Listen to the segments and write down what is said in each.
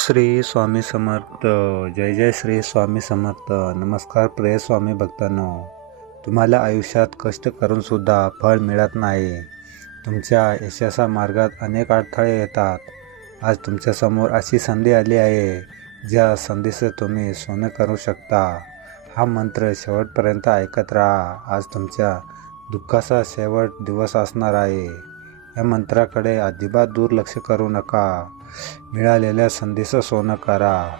श्री स्वामी समर्थ. जय जय श्री स्वामी समर्थ. नमस्कार प्रिय स्वामी भक्तांनो. तुम्हाला आयुष्यात कष्ट करून सुद्धा फळ मिळत नाही. तुमच्या यशाच्या मार्गात अनेक अडथळे येतात. आज तुमच्यासमोर अशी संधी आली आहे, ज्या संधीचे तुम्ही सोनं करू शकता. हा मंत्र शेवटपर्यंत ऐकत राहा. आज तुमच्या दुःखाचा शेवट दिवस असणार आहे. या मंत्राकडे अजिबात दुर्लक्ष करू नका. मिळालेल्या संधीचं सोनं करा.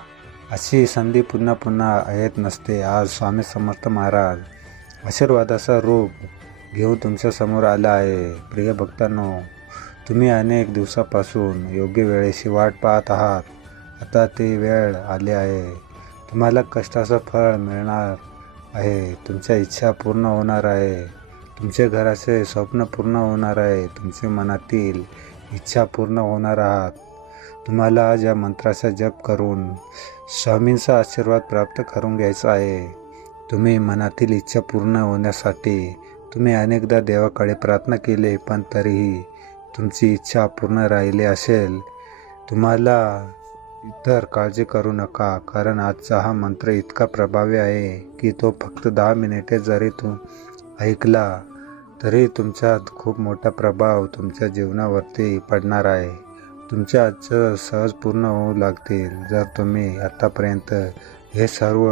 अशी संधी पुन्हा पुन्हा येत नसते. आज स्वामी समर्थ महाराज आशीर्वादाचा रूप घेऊन तुमच्यासमोर आला आहे. प्रिय भक्तांनो, तुम्ही अनेक दिवसापासून योग्य वेळेची वाट पाहत आहात. आता ती वेळ आली आहे. तुम्हाला कष्टाचं फळ मिळणार आहे. तुमच्या इच्छा पूर्ण होणार आहे. तुमचे घराचे स्वप्न पूर्ण होणार आहे. तुमच्या मनातील इच्छा पूर्ण होणार आहात. तुम्हाला आज या मंत्राचा जप करून स्वामींचा आशीर्वाद प्राप्त करून घ्यायचा आहे. तुम्ही मनातील इच्छा पूर्ण होण्यासाठी तुम्ही अनेकदा देवाकडे प्रार्थना केली, पण तरीही तुमची इच्छा पूर्ण राहिली असेल. तुम्हाला इतर काळजी करू नका, कारण आजचा हा मंत्र इतका प्रभावी आहे की तो फक्त 10 मिनिटे जरी ऐकला तरी तुमच्यात खूप मोठा प्रभाव तुमच्या जीवनावरती पडणार आहे. तुमच्या आजचं सहज पूर्ण होऊ लागतील. जर तुम्ही आतापर्यंत हे सर्व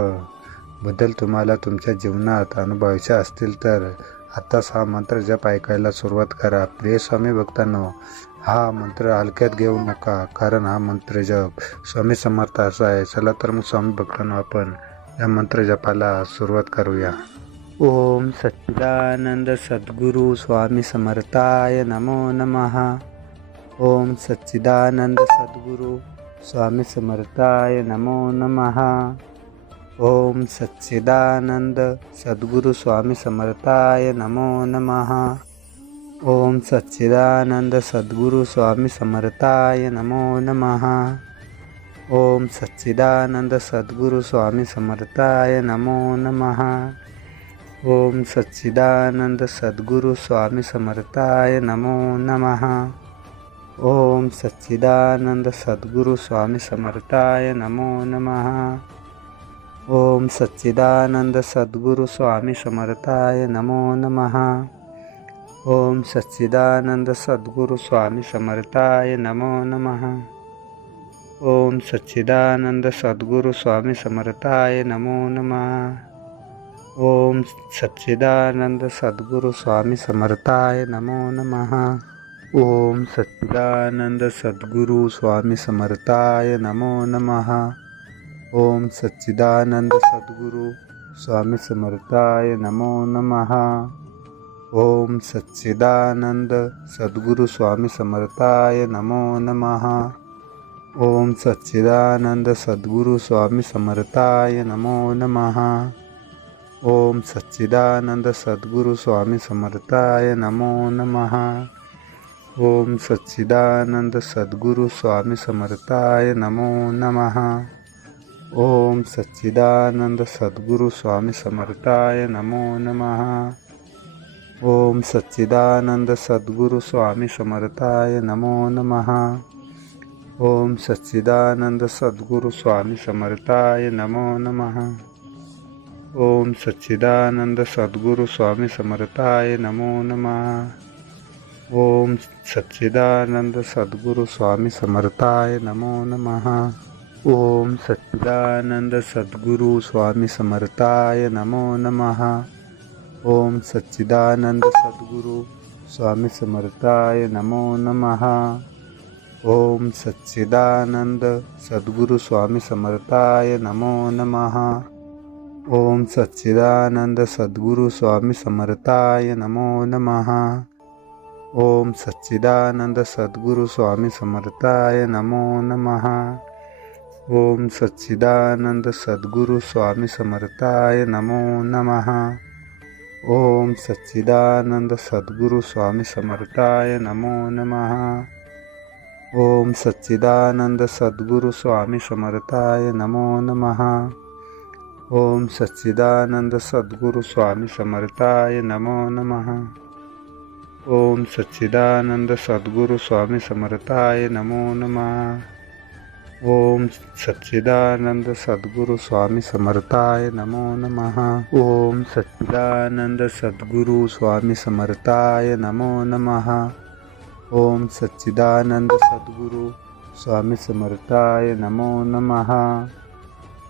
बदल तुम्हाला तुमच्या जीवनात अनुभवायचे असतील तर आत्ताच हा मंत्र जप ऐकायला सुरुवात करा. प्रिय स्वामी भक्तांनो, हा मंत्र हलक्यात घेऊ नका, कारण हा मंत्र जप स्वामी समर्थाचा आहे. चला तर मग स्वामी भक्तांनो, आपण या मंत्र जपाला सुरुवात करूया. ओम सच्चिदानंद सद्गुरु स्वामी समर्थाय नमो नमः. ओम सच्चिदानंद सद्गुरु स्वामी समर्थाय नमो नमः. ओम सच्चिदानंद सद्गुरु स्वामी समर्थाय नमो नमः. ओम सच्चिदानंद सद्गुरु स्वामी समर्थाय नमो नमः. ओम सच्चिदानंद सद्गुरु स्वामी समर्थाय नमो नमः. ओम सच्चिदानंद सद्गुरु स्वामी समर्थाय नमो नमः. ओम सच्चिदानंद सद्गुरु स्वामी समर्थाय नमो नमः. ओम सच्चिदानंद सद्गुरु स्वामी समर्थाय नमो नमः. ओम सच्चिदानंद सद्गुरु स्वामी समर्थाय नमो नमः. ओम सच्चिदानंद सद्गुरु स्वामी समर्थाय नमो नमः. ओम सच्चिदानंद सद्गुरु स्वामी समर्थाय नमो नमः. ओम सच्चिदानंद सद्गुरु स्वामी समर्थाय नमो नमः. ओम सच्चिदानंद सद्गुरु स्वामी समर्थाय नमो नमः. ओम सच्चिदानंद सद्गुरु स्वामी समर्थाय नमो नमः. ओम सच्चिदानंद सद्गुरु स्वामी समर्थाय नमो नमः. ओम सच्चिदानंद सद्गुरु स्वामी समर्थाय नमो नमः. ओम सच्चिदानंद सद्गुरु स्वामी समर्थाय नमो नमः. ओम सच्चिदानंद सद्गुरु स्वामी समर्थाय नमो नमः. ओम सच्चिदानंद सद्गुरु स्वामी समर्थाय नमो नमः. ओम सच्चिदानंद सद्गुरु स्वामी समर्थाय नमो नमः. ओम सच्चिदानंद सद्गुरु स्वामी समर्थाय नमो नमः. ओम सच्चिदानंद सद्गुरु स्वामी समर्थाय नमो नमः. ओम सच्चिदानंद सद्गुरु स्वामी समर्थाय नमो नमः. ओम सच्चिदानंद सद्गुरु स्वामी समर्थाय नमो नमः. ओम सच्चिदानंद सद्गुरु स्वामी समर्थाय नमो नमः. ओम सच्चिदानंद सद्गुरु स्वामी समर्थाय नमो नमः. ओम सच्चिदानंद सद्गुरु स्वामी समर्थाय नमो नमः. ओम सच्चिदानंद सद्गुरु स्वामी समर्थाय नमो नमः. ओम सच्चिदानंद सद्गुरु स्वामी समर्थाय नमो नमः. ओम सच्चिदानंद सद्गुरु स्वामी समर्थाय नमो नमः. ओम सच्चिदानंद सद्गुरु स्वामी समर्थाय नमो नमः. ओम सच्चिदानंद सद्गुरु स्वामी समर्थाय नमो नमः. ओम सच्चिदानंद सद्गुरु स्वामी समर्थाय नमो नमः। ओम सच्चिदानंद सद्गुरु स्वामी समर्थाय नमो नमः। ओम सच्चिदानंद सद्गुरु स्वामी समर्थाय नमो नमः।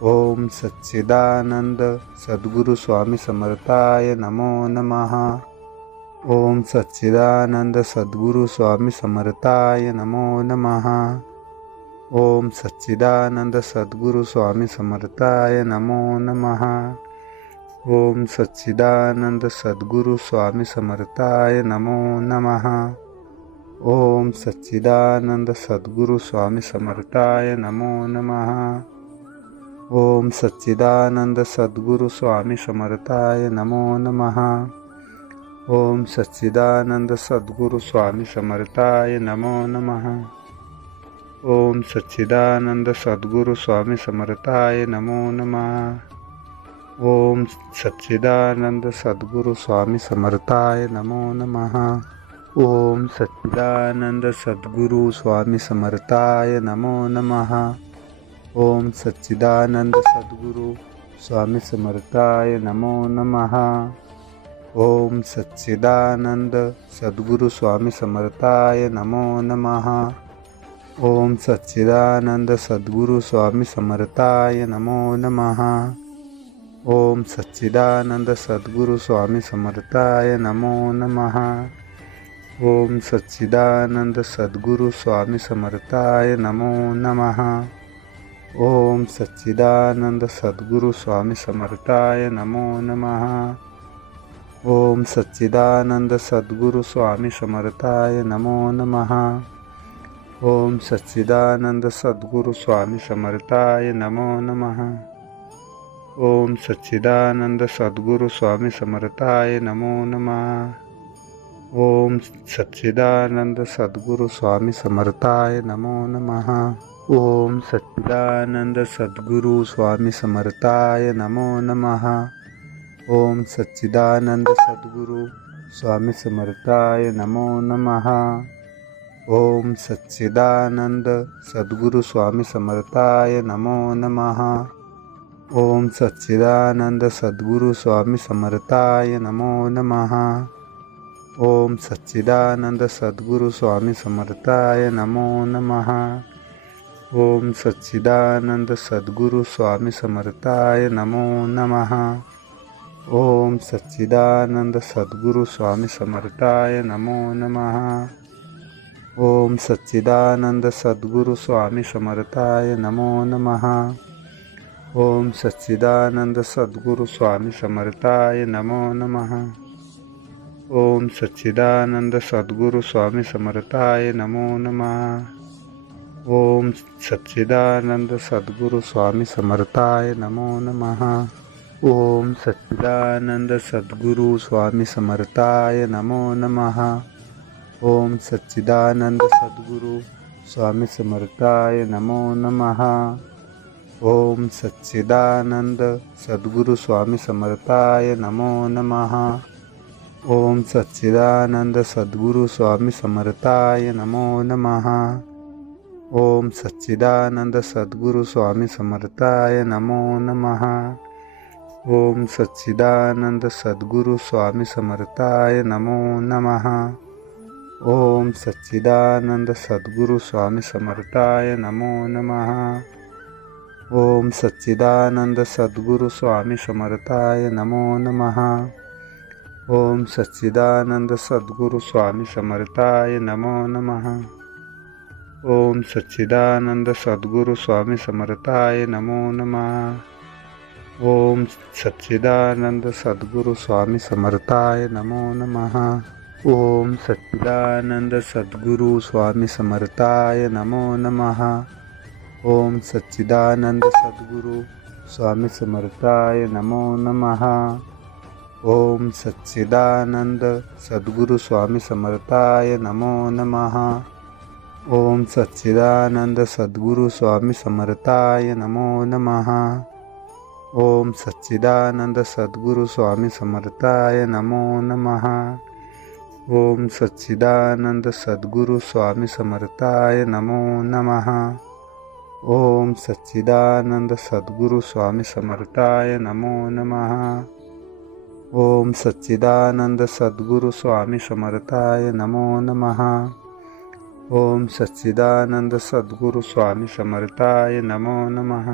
ओम सच्चिदानंद सद्गुरु स्वामी समर्थाय नमो नमः। ओम सच्चिदानंद सद्गुरु स्वामी समर्थाय नमो नमः। ओम सच्चिदानंद सद्गुरु स्वामी समर्थाय नमो नमः। ओम सच्चिदानंद सद्गुरु स्वामी समर्थाय नमो नमः। ओम सच्चिदानंद सद्गुरु स्वामी समर्थाय नमो नमः। ओम सच्चिदानंद सद्गुरु स्वामी समर्थाय नमो नमः। ओम सच्चिदानंद सद्गुरु स्वामी समर्थाय नमो नमः। ओम सच्चिदानंद सद्गुरु स्वामी समर्थाय नमो नमः। ओम सच्चिदानंद सद्गुरु स्वामी समर्थाय नमो नमः। ओम सच्चिदानंद सद्गुरु स्वामी समर्थाय नमो नमः। ओम सच्चिदानंद सद्गुरु स्वामी समर्थाय नमो नमः। ओम सच्चिदानंद सद्गुरु स्वामी समर्थाय नमो नमः। ओम सच्चिदानंद सद्गुरु स्वामी समर्थाय नमो नमः। ओम सच्चिदानंद सद्गुरु स्वामी समर्थाय नमो नमः। ओम सच्चिदानंद सद्गुरु स्वामी समर्थाय नमो नमः। ओम सच्चिदानंद सद्गुरु स्वामी समर्थाय नमो नमः। ओम सच्चिदानंद सद्गुरु स्वामी समर्थाय नमो नमः। ओम सच्चिदानंद सद्गुरु स्वामी समर्थाय नमो नमः। ओम सच्चिदानंद सद्गुरु स्वामी समर्थाय नमो नमः। ओम सच्चिदानंद सद्गुरु स्वामी समर्थाय नमो नमः। ओम सच्चिदानंद सद्गुरु स्वामी समर्थाय नमो नमः। ओम सच्चिदानंद सद्गुरु स्वामी समर्थाय नमो नमः। ओम सच्चिदानंद सद्गुरु स्वामी समर्थाय नमो नमः। ओम सच्चिदानंद सद्गुरु स्वामी समर्थाय नमो नमः। ओम सच्चिदानंद सद्गुरु स्वामी समर्थाय नमो नमः। ओम सच्चिदानंद सद्गुरु स्वामी समर्थाय नमो नमः। ओम सच्चिदानंद सद्गुरु स्वामी समर्थाय नमो नमः। ओम सच्चिदानंद सद्गुरु स्वामी समर्थाय नमो नमः। ओम सच्चिदानंद सद्गुरु स्वामी समर्थाय नमो नमः। ओम सच्चिदानंद सद्गुरु स्वामी समर्थाय नमो नमः। ओम सच्चिदानंद सद्गुरु स्वामी समर्थाय नमो नमः। ओम सच्चिदानंद सद्गुरु स्वामी समर्थाय नमो नमः। ओम सच्चिदानंद सद्गुरु स्वामी समर्थाय नमो नमः। ओम सच्चिदानंद सद्गुरु स्वामी समर्थाय नमो नमः। ओम सच्चिदानंद सद्गुरु स्वामी समर्थाय नमो नमः। ओम सच्चिदानंद सद्गुरु स्वामी समर्थाय नमो नमः। ओम सच्चिदानंद सद्गुरु स्वामी समर्थाय नमो नमः। ओम सच्चिदानंद सद्गुरु स्वामी समर्थाय नमो नमः। ओम सच्चिदानंद सद्गुरु स्वामी समर्थाय नमो नमः। ओम सच्चिदानंद सद्गुरु स्वामी समर्थाय नमो नमः। ओम सच्चिदानंद सद्गुरु स्वामी समर्थाय नमो नमः। ओम सच्चिदानंद सद्गुरु स्वामी समर्थाय नमो नमः। ओम सच्चिदानंद सद्गुरु स्वामी समर्थाय नमो नमः। ओम सच्चिदानंद सद्गुरु स्वामी समर्थाय नमो नमः। ओम सच्चिदानंद सद्गुरु स्वामी समर्थाय नमो नमः। ओम सच्चिदानंद सद्गुरु स्वामी समर्थाय नमो नमः। ओम सच्चिदानंद सद्गुरु स्वामी समर्थाय नमो नमः। ओम सच्चिदानंद सद्गुरु स्वामी समर्थाय नमो नमः। ओम सच्चिदानंद सद्गुरु स्वामी समर्थाय नमो नमः। ओम सच्चिदानंद सद्गुरु स्वामी समर्थाय नमो नमः। ओम सच्चिदानंद सद्गुरु स्वामी समर्थाय नमो नमः।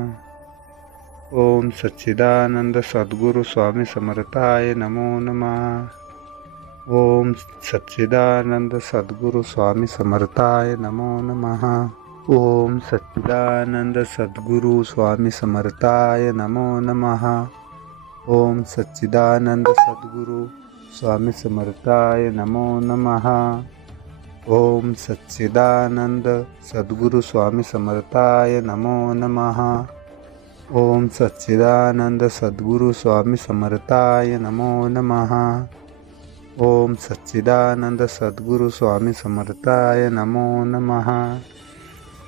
ओम सच्चिदानंद सद्गुरु स्वामी समर्थाय नमो नमः। ओम सच्चिदानंद सद्गुरु स्वामी समर्थाय नमो नमः। ओम सच्चिदानंद सद्गुरु स्वामी समर्थाय नमो नमः। ओम सच्चिदानंद सद्गुरु स्वामी समर्थाय नमो नमः। ओम सच्चिदानंद सद्गुरु स्वामी समर्थाय नमो नमः। ओम सच्चिदानंद सद्गुरु स्वामी समर्थाय नमो नमः। ओम सच्चिदानंद सद्गुरु स्वामी समर्थाय नमो नमः।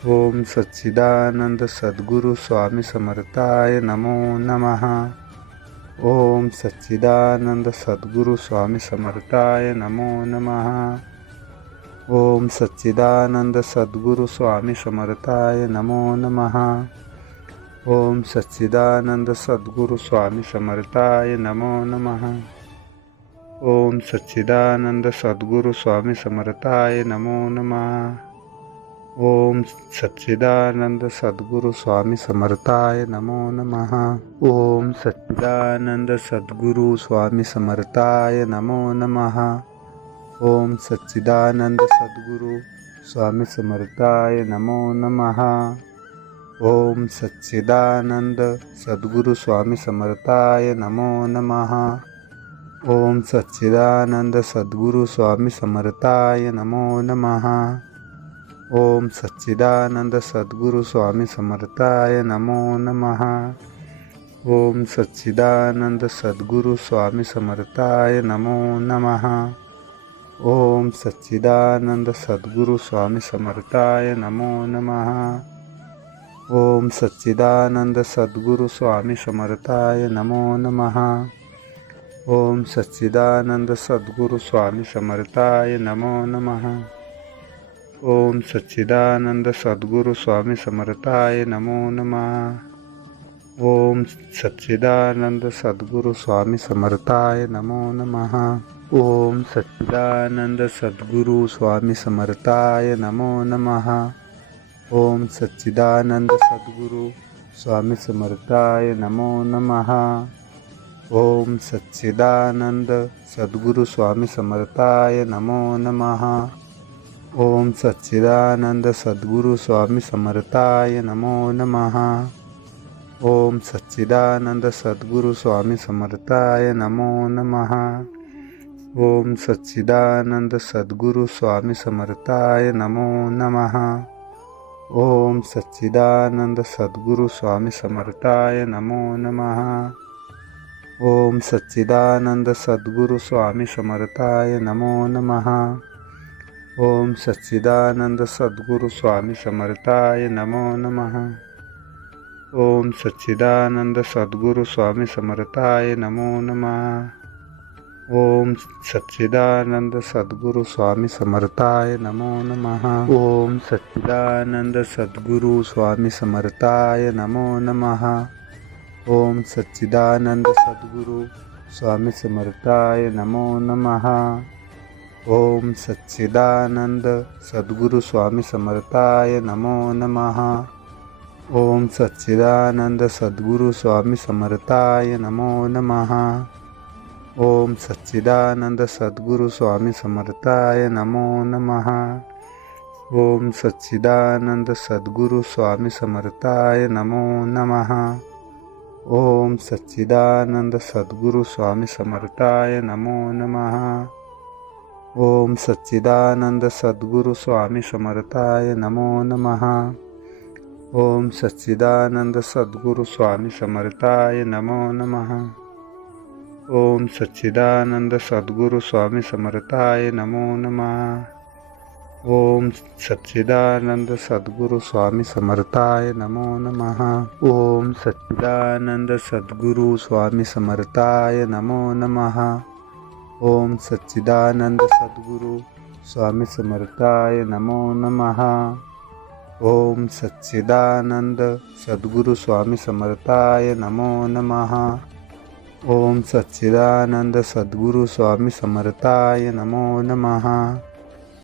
ओम सच्चिदानंद सद्गुरु स्वामी समर्थाय नमो नमः। ओम सच्चिदानंद सद्गुरु स्वामी समर्थाय नमो नमः। ओम सच्चिदानंद सद्गुरु स्वामी समर्थाय नमो नमः। ओम सच्चिदानंद सद्गुरु स्वामी समर्थाय नमो नमः। ओम सच्चिदानंद सद्गुरु स्वामी समर्थाय नमो नमः। ओम सच्चिदानंद सद्गुरु स्वामी समर्थाय नमो नमः। ओम सच्चिदानंद सद्गुरु स्वामी समर्थाय नमो नमः। ओम सच्चिदानंद सद्गुरु स्वामी समर्थाय नमो नमः। ओम सच्चिदानंद सद्गुरु स्वामी समर्थाय नमो नमः। ओम सच्चिदानंद सद्गुरु स्वामी समर्थाय नमो नमः। ओम सच्चिदानंद सद्गुरु स्वामी समर्थाय नमो नमः। ओम सच्चिदानंद सद्गुरु स्वामी समर्थाय नमो नमः। ओम सच्चिदानंद सद्गुरु स्वामी समर्थाय नमो नमः। ओम सच्चिदानंद सद्गुरु स्वामी समर्थाय नमो नमः। ओम सच्चिदानंद सद्गुरु स्वामी समर्थाय नमो नमः। ओम सच्चिदानंद सद्गुरु स्वामी समर्थाय नमो नमः। ओम सच्चिदानंद सद्गुरु स्वामी समर्थाय नमो नमः। ओम सच्चिदानंद सद्गुरु स्वामी समर्थाय नमो नमः। ओम सच्चिदानंद सद्गुरु स्वामी समर्थाय नमो नमः। ओम सच्चिदानंद सद्गुरु स्वामी समर्थाय नमो नमः। ओम सच्चिदानंद सद्गुरु स्वामी समर्थाय नमो नमः। ओम सच्चिदानंद सद्गुरु स्वामी समर्थाय नमो नमः। ओम सच्चिदानंद सद्गुरु स्वामी समर्थाय नमो नमः। ओम सच्चिदानंद सद्गुरु स्वामी समर्थाय नमो नमः। ओम सच्चिदानंद सद्गुरु स्वामी समर्थाय नमो नमः। ओम सच्चिदानंद सद्गुरु स्वामी समर्थाय नमो नमः। ओम सच्चिदानंद सद्गुरु स्वामी समर्थाय नमो नमः। ओम सच्चिदानंद सद्गुरु स्वामी समर्थाय नमो नमः। ओम सच्चिदानंद सद्गुरु स्वामी समर्थाय नमो नमः। ओम सच्चिदानंद सद्गुरु स्वामी समर्थाय नमो नमः। ओम सच्चिदानंद सद्गुरु स्वामी समर्थाय नमो नमः। ओम सच्चिदानंद सद्गुरु स्वामी समर्थाय नमो नमः। ओम सच्चिदानंद सद्गुरु स्वामी समर्थाय नमो नमः। ओम सच्चिदानंद सद्गुरु स्वामी समर्थाय नमो नमः। ओम सच्चिदानंद सद्गुरु स्वामी समर्थाय नमो नमः। ओम सच्चिदानंद सद्गुरु स्वामी समर्थाय नमो नमः। ओम सच्चिदानंद सद्गुरु स्वामी समर्थाय नमो नमः। ओम सच्चिदानंद सद्गुरु स्वामी समर्थाय नमो नमः। ओम सच्चिदानंद सद्गुरु स्वामी समर्थाय नमो नमः। ओम सच्चिदानंद सद्गुरु स्वामी समर्थाय नमो नमः। ओम सच्चिदानंद सद्गुरु स्वामी समर्थाय नमो नमः। ओम सच्चिदानंद सद्गुरु स्वामी समर्थाय नमो नमः। ओम सच्चिदानंद सद्गुरु स्वामी समर्थाय नमो नमः।